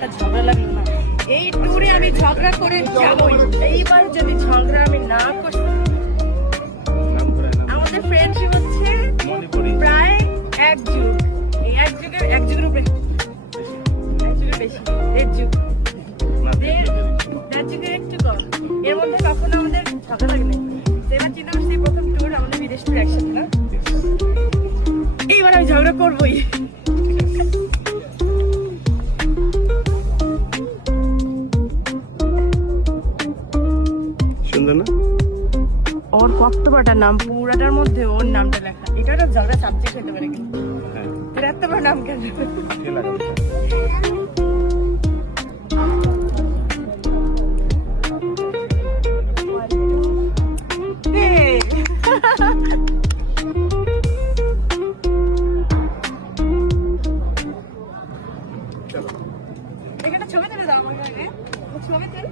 একটা ঝগড়া লাগলো না। এই ট্যুরে আমি ঝগড়া করে যাবই। এইবার যদি ঝগড়া আমি না করতে, আমাদের ফ্রেন্ডশিপ হচ্ছে প্রায় 1 যুগ। এই 1 যুগের উপরে, 1 যুগের বেশি, 1.5 যুগ, 1.5 যুগের একটু কম। এর মধ্যে কখনো আমাদের ঝগড়া লাগেনি। এবার চিন্তা করছি প্রথম ট্যুর আমাদের বিদেশ ট্যুর একসাথে না, এইবার আমি ঝগড়া করবোই। সুন্দর না? ওর কতটা নাম, পুরাটার মধ্যে ওর নামটা লেখা। এটা একটা ঝগড়া সাবজেক্ট হতে পারে কিন্তু তোর এত বড় নাম কেন? এখানে ছবি তুলে দাও আমাকে, ছবি তুলে